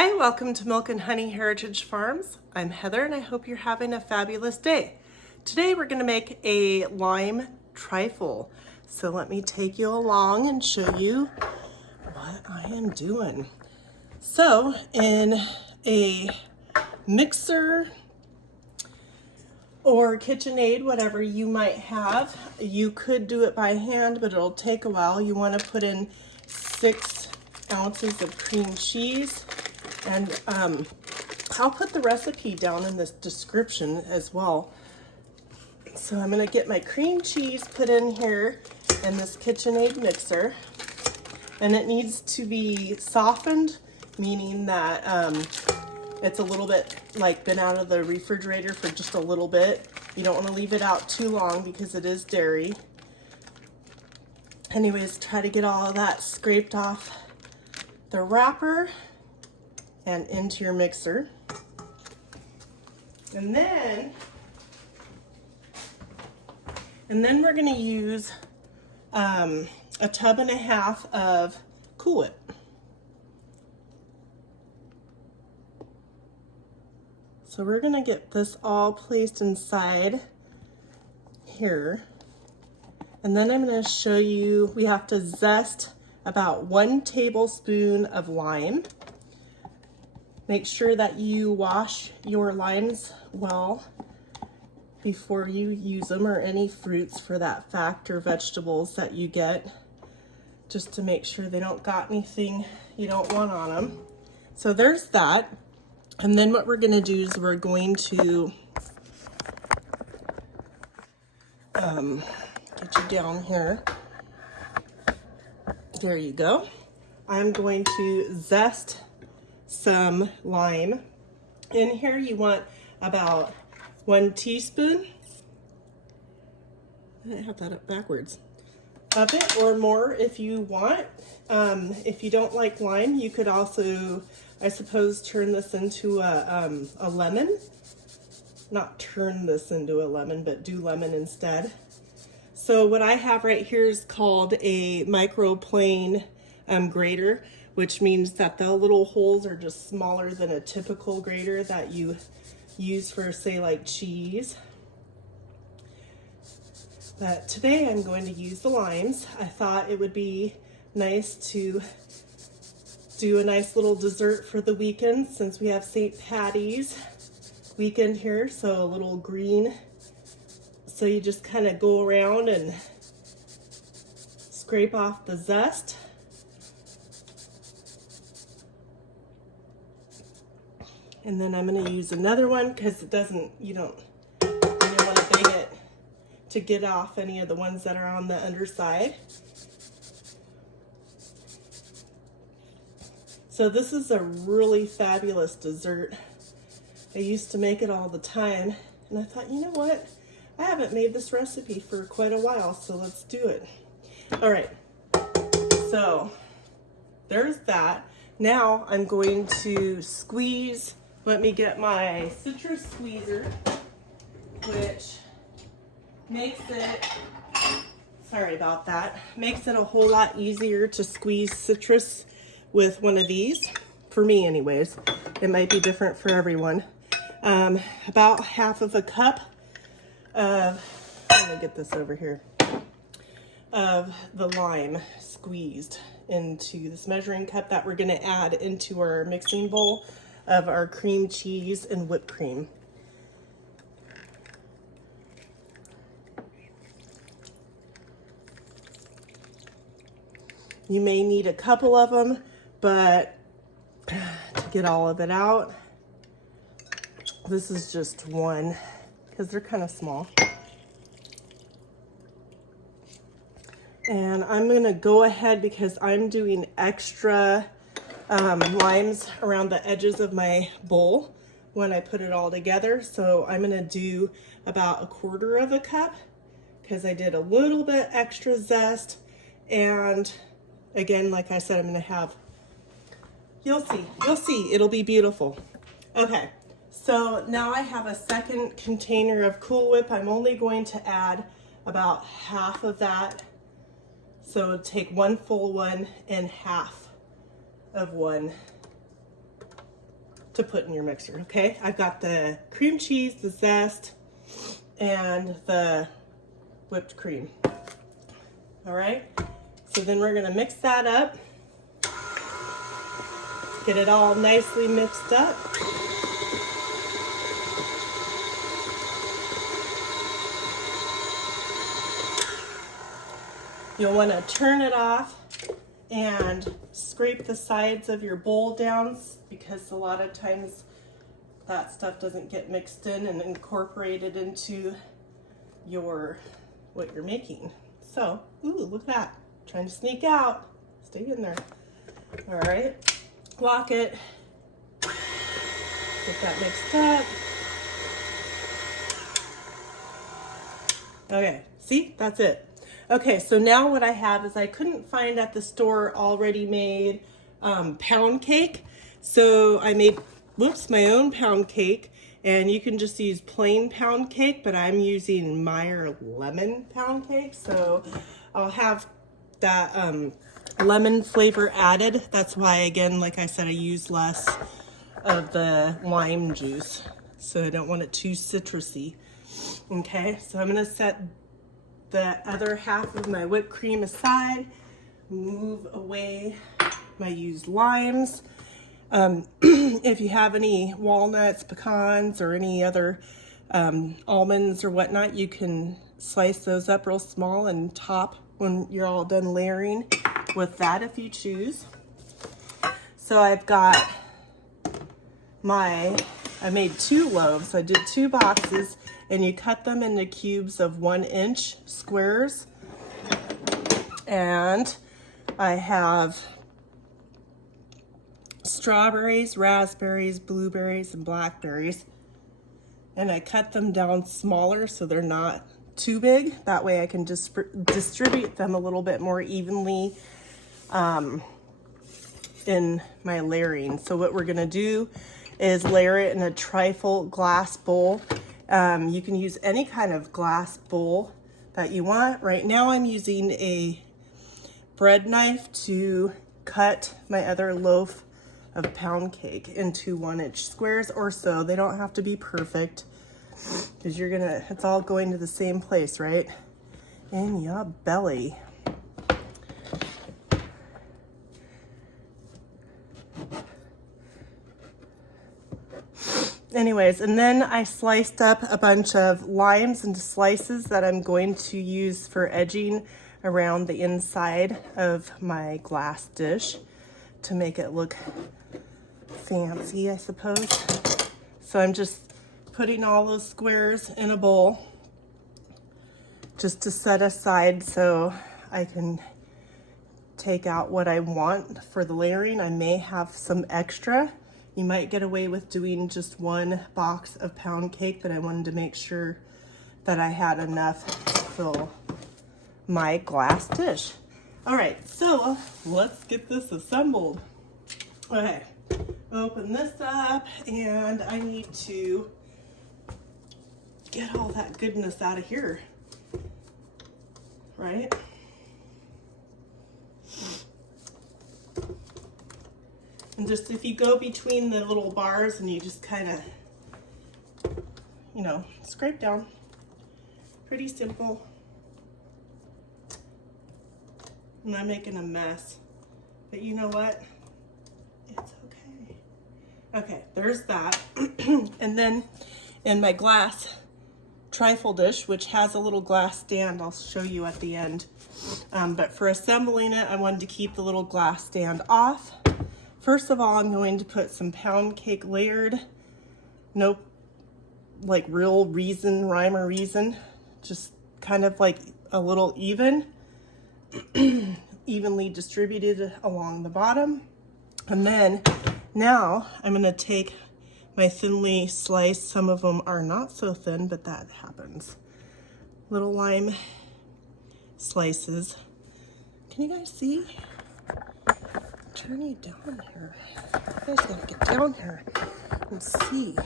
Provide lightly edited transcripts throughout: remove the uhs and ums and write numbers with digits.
Hi, welcome to Milk and Honey Heritage Farms. I'm Heather and I hope you're having a fabulous day. Today we're going to make a lime trifle. So let me take you along and show you what I am doing. So in a mixer or KitchenAid, whatever you might have, you could do it by hand, but it'll take a while. You want to put in 6 ounces of cream cheese. And I'll put the recipe down in this description as well. So I'm going to get my cream cheese put in here in this KitchenAid mixer. And it needs to be softened, meaning that it's a little bit like been out of the refrigerator for just a little bit. You don't want to leave it out too long because it is dairy. Anyways, try to get all of that scraped off the wrapper and into your mixer. And then we're going to use a tub and a half of Cool Whip. So we're going to get this all placed inside here. And then I'm going to show you, we have to zest about 1 tablespoon of lime. Make sure that you wash your limes well before you use them, or any fruits for that fact, or vegetables that you get, just to make sure they don't got anything you don't want on them. So there's that. And then what we're going to do is we're going to get you down here. There you go. I'm going to zest some lime. In here you want about 1 teaspoon. I have that up backwards. Of it, or more if you want. If you don't like lime, you could also, I suppose, turn this into a lemon. Not turn this into a lemon, but do lemon instead. So what I have right here is called a microplane grater, which means that the little holes are just smaller than a typical grater that you use for, say, like cheese. But today I'm going to use the limes. I thought it would be nice to do a nice little dessert for the weekend, since we have St. Patty's weekend here, so a little green. So you just kind of go around and scrape off the zest. And then I'm going to use another one because it doesn't, you don't want to bang it to get off any of the ones that are on the underside. So this is a really fabulous dessert. I used to make it all the time, and I thought, you know what? I haven't made this recipe for quite a while, so let's do it. All right, so there's that. Now I'm going to squeeze. Let me get my citrus squeezer, which makes it, sorry about that, makes it a whole lot easier to squeeze citrus with one of these, for me anyways. It might be different for everyone. About half of a cup of, let me get this over here, of the lime squeezed into this measuring cup that we're going to add into our mixing bowl of our cream cheese and whipped cream. You may need a couple of them, but to get all of it out, this is just one because they're kind of small. And I'm going to go ahead, because I'm doing extra limes around the edges of my bowl when I put it all together. So I'm going to do about 1/4 of a cup because I did a little bit extra zest. And again, like I said, I'm going to have, you'll see, it'll be beautiful. Okay, so now I have a second container of Cool Whip. I'm only going to add about half of that. So take 1 full one and half of one to put in your mixer, okay? I've got the cream cheese, the zest, and the whipped cream. All right, so then we're gonna mix that up. Get it all nicely mixed up. You'll want to turn it off and scrape the sides of your bowl down, because a lot of times that stuff doesn't get mixed in and incorporated into what you're making. So, ooh, look at that. Trying to sneak out. Stay in there. All right, lock it. Get that mixed up. Okay, see, that's it. Okay, so now what I have is I couldn't find at the store already made pound cake. So I made, my own pound cake, and you can just use plain pound cake, but I'm using Meyer lemon pound cake. So I'll have that lemon flavor added. That's why, again, like I said, I use less of the lime juice. So I don't want it too citrusy. Okay, so I'm gonna set the other half of my whipped cream aside, move away my used limes. If you have any walnuts, pecans, or any other almonds or whatnot, you can slice those up real small and top when you're all done layering with that if you choose. So I've got I made 2 loaves. I did 2 boxes, and you cut them into cubes of 1-inch squares. And I have strawberries, raspberries, blueberries, and blackberries. And I cut them down smaller so they're not too big. That way I can just distribute them a little bit more evenly in my layering. So what we're gonna do is layer it in a trifle glass bowl. You can use any kind of glass bowl that you want. Right now I'm using a bread knife to cut my other loaf of pound cake into 1-inch squares or so. They don't have to be perfect, because it's all going to the same place, right? In your belly. Anyways, and then I sliced up a bunch of limes into slices that I'm going to use for edging around the inside of my glass dish to make it look fancy, I suppose. So I'm just putting all those squares in a bowl just to set aside so I can take out what I want for the layering. I may have some extra. You might get away with doing just 1 box of pound cake, but I wanted to make sure that I had enough to fill my glass dish. All right, so let's get this assembled. Okay, open this up, and I need to get all that goodness out of here, right? And just if you go between the little bars and you just kind of, scrape down. Pretty simple. I'm not making a mess, but you know what? It's okay. Okay, there's that. And then in my glass trifle dish, which has a little glass stand, I'll show you at the end. But for assembling it, I wanted to keep the little glass stand off. First of all, I'm going to put some pound cake layered, no like real rhyme or reason, just kind of like a little evenly distributed along the bottom. And then now I'm gonna take my thinly sliced, some of them are not so thin, but that happens, little lime slices. Can you guys see? Turn you down here. You guys gotta get down here and see.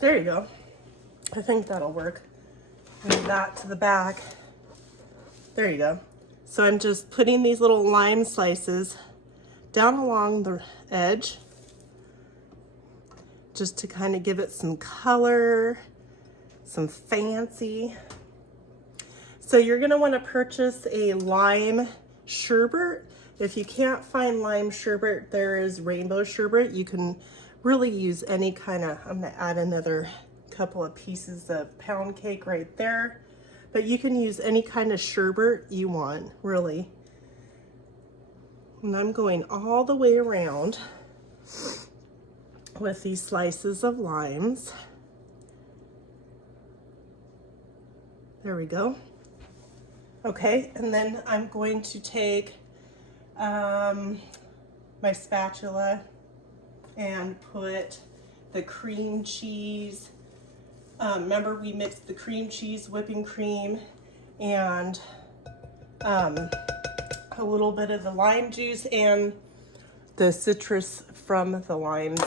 There you go. I think that'll work. Move that to the back. There you go. So I'm just putting these little lime slices down along the edge, just to kind of give it some color, some fancy. So you're gonna wanna purchase a lime sherbet. If you can't find lime sherbet, there is rainbow sherbet. You can really use any kind of, I'm gonna add another couple of pieces of pound cake right there. But you can use any kind of sherbet you want, really. And I'm going all the way around with these slices of limes. There we go. Okay, and then I'm going to take my spatula and put the cream cheese. Remember, we mixed the cream cheese, whipping cream, and a little bit of the lime juice and the citrus from the limes.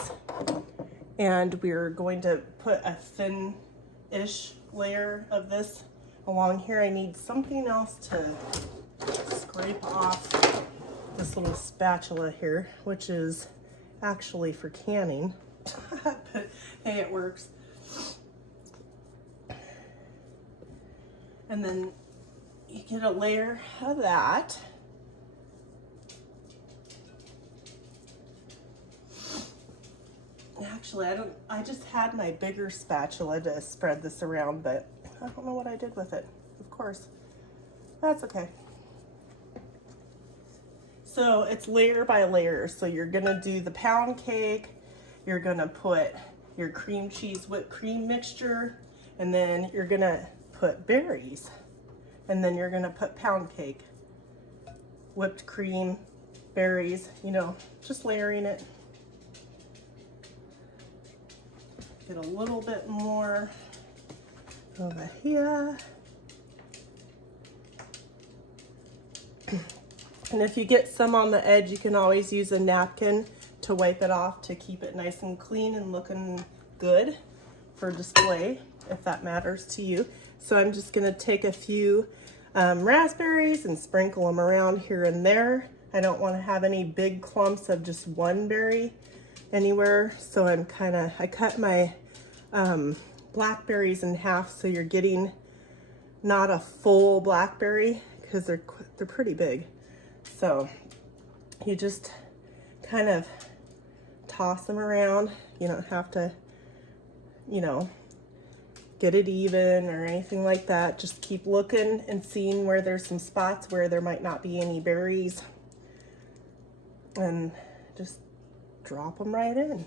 And we're going to put a thin-ish layer of this along here. I need something else to scrape off this little spatula here, which is actually for canning, but hey, it works. And then you get a layer of that. Actually, I just had my bigger spatula to spread this around, but I don't know what I did with it. Of course, that's okay. So it's layer by layer. So you're gonna do the pound cake, you're gonna put your cream cheese whipped cream mixture, and then you're gonna put berries, and then you're gonna put pound cake, whipped cream, berries, you know, just layering it. Get a little bit more over here. And if you get some on the edge, you can always use a napkin to wipe it off to keep it nice and clean and looking good for display, if that matters to you. So I'm just gonna take a few raspberries and sprinkle them around here and there. I don't wanna have any big clumps of just one berry anywhere. So I cut my blackberries in half, so you're getting not a full blackberry because they're pretty big. So you just kind of toss them around. You don't have to, you know, get it even or anything like that. Just keep looking and seeing where there's some spots where there might not be any berries, and just drop them right in.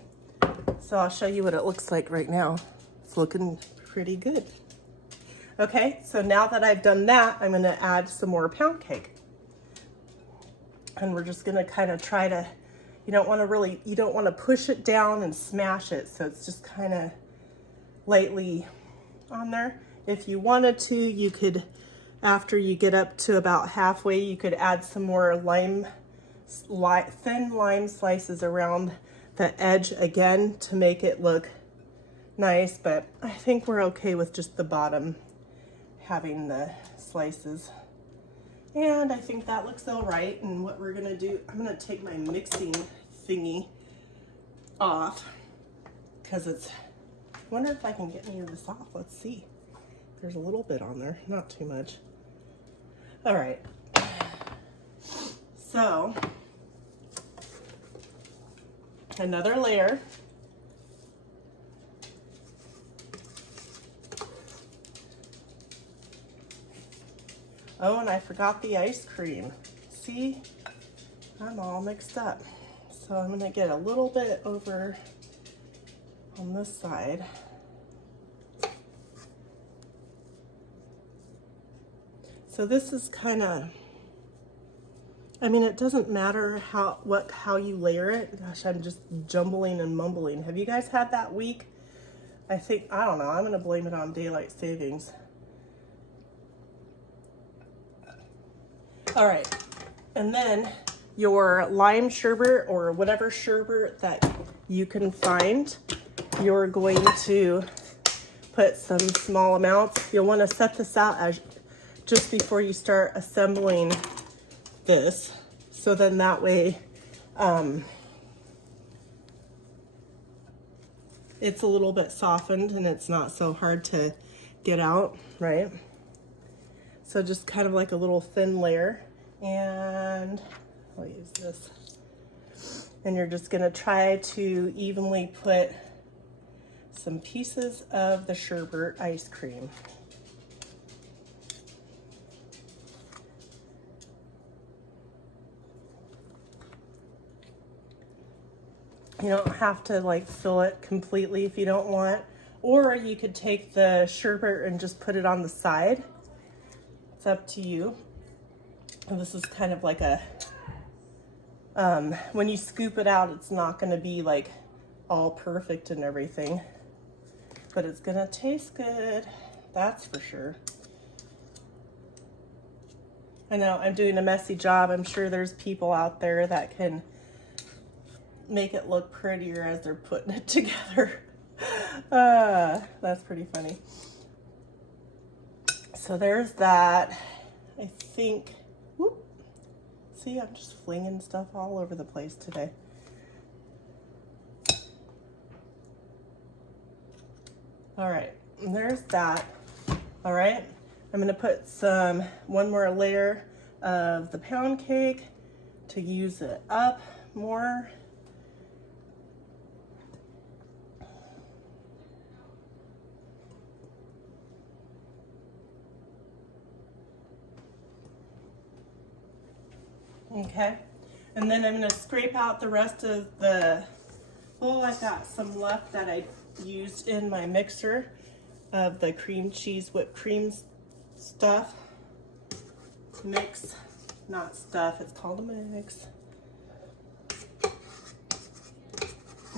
So I'll show you what it looks like right now. It's looking pretty good. Okay, so now that I've done that, I'm gonna add some more pound cake. And we're just gonna kind of try to, you don't wanna push it down and smash it. So it's just kind of lightly on there. If you wanted to, you could, after you get up to about halfway, you could add some more thin lime slices around the edge again to make it look nice, but I think we're okay with just the bottom having the slices. And I think that looks all right. And what we're gonna do, I'm gonna take my mixing thingy off because I wonder if I can get any of this off. Let's see. There's a little bit on there, not too much. All right. So, another layer. Oh, and I forgot the ice cream. See, I'm all mixed up. So I'm gonna get a little bit over on this side. So this is kind of, I mean, it doesn't matter how you layer it. Gosh, I'm just jumbling and mumbling. Have you guys had that week? I don't know, I'm gonna blame it on daylight savings. All right, and then your lime sherbet or whatever sherbet that you can find, you're going to put some small amounts. You'll want to set this out just before you start assembling this. So then that way it's a little bit softened and it's not so hard to get out, right? So just kind of like a little thin layer, and I'll use this. And you're just gonna try to evenly put some pieces of the sherbet ice cream. You don't have to like fill it completely if you don't want, or you could take the sherbet and just put it on the side. It's up to you. And this is kind of like a, when you scoop it out, it's not gonna be like all perfect and everything, but it's gonna taste good, that's for sure. I know I'm doing a messy job. I'm sure there's people out there that can make it look prettier as they're putting it together. That's pretty funny. So there's that. I think, whoop, see, I'm just flinging stuff all over the place today. All right, and there's that. All right, I'm gonna put one more layer of the pound cake to use it up more. Okay, and then I'm gonna scrape out the rest of the, oh, I've got some left that I used in my mixer of the cream cheese whipped cream stuff. Mix, not stuff, it's called a mix.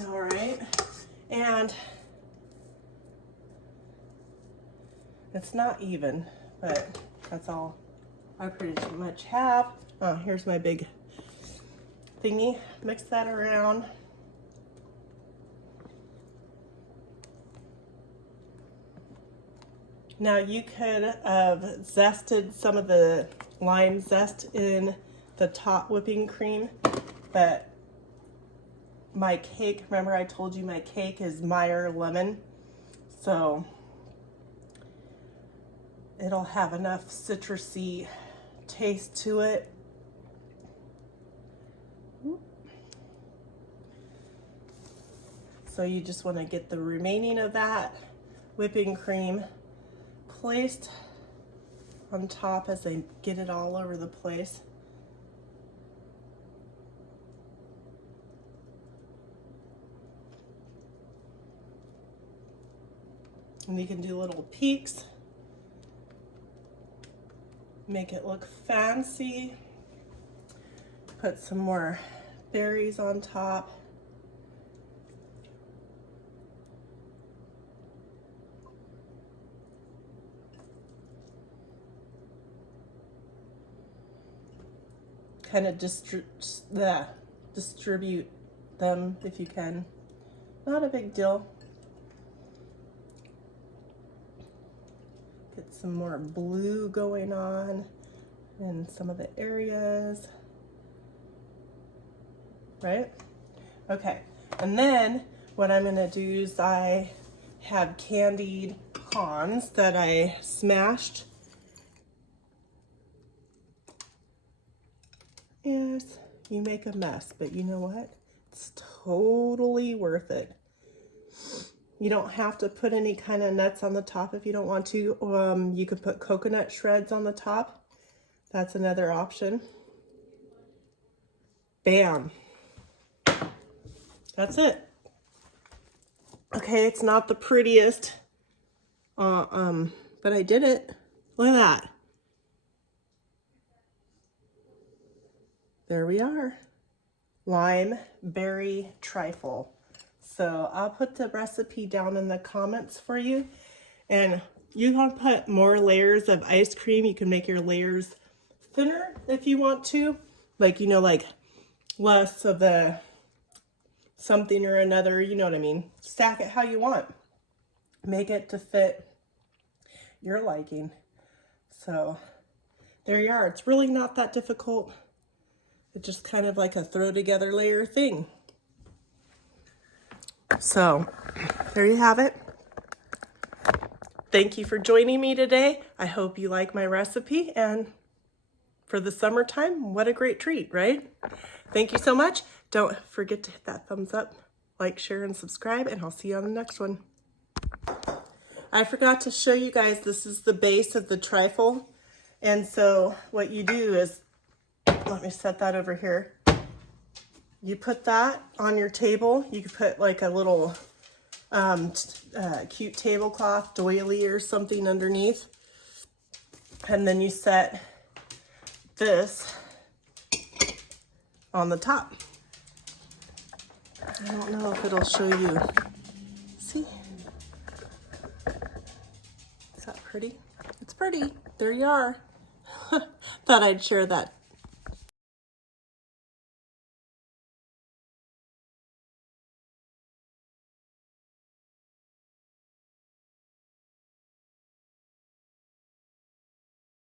All right, and it's not even, but that's all I pretty much have. Oh, here's my big thingy. Mix that around. Now you could have zested some of the lime zest in the top whipping cream, but my cake, remember I told you my cake is Meyer lemon, so it'll have enough citrusy taste to it. So you just want to get the remaining of that whipping cream placed on top as I get it all over the place. And you can do little peaks, make it look fancy. Put some more berries on top. Kind of distribute them if you can. Not a big deal. Get some more blue going on in some of the areas. Right? Okay, and then what I'm gonna do is I have candied pecans that I smashed. Yes, you make a mess, but you know what? It's totally worth it. You don't have to put any kind of nuts on the top if you don't want to. You could put coconut shreds on the top. That's another option. Bam. That's it. Okay, it's not the prettiest, but I did it. Look at that. There we are. Lime berry trifle. So I'll put the recipe down in the comments for you. And you can put more layers of ice cream. You can make your layers thinner if you want to. Like, you know, like less of the something or another, you know what I mean? Stack it how you want. Make it to fit your liking. So there you are. It's really not that difficult. It's just kind of like a throw together layer thing. So there you have it. Thank you for joining me today. I hope you like my recipe, and for the summertime, what a great treat, right? Thank you so much. Don't forget to hit that thumbs up, like, share, and subscribe, and I'll see you on the next one. I forgot to show you guys, this is the base of the trifle. And so what you do is, let me set that over here. You put that on your table. You could put like a little cute tablecloth, doily or something underneath. And then you set this on the top. I don't know if it'll show you. See? Is that pretty? It's pretty. There you are. Thought I'd share that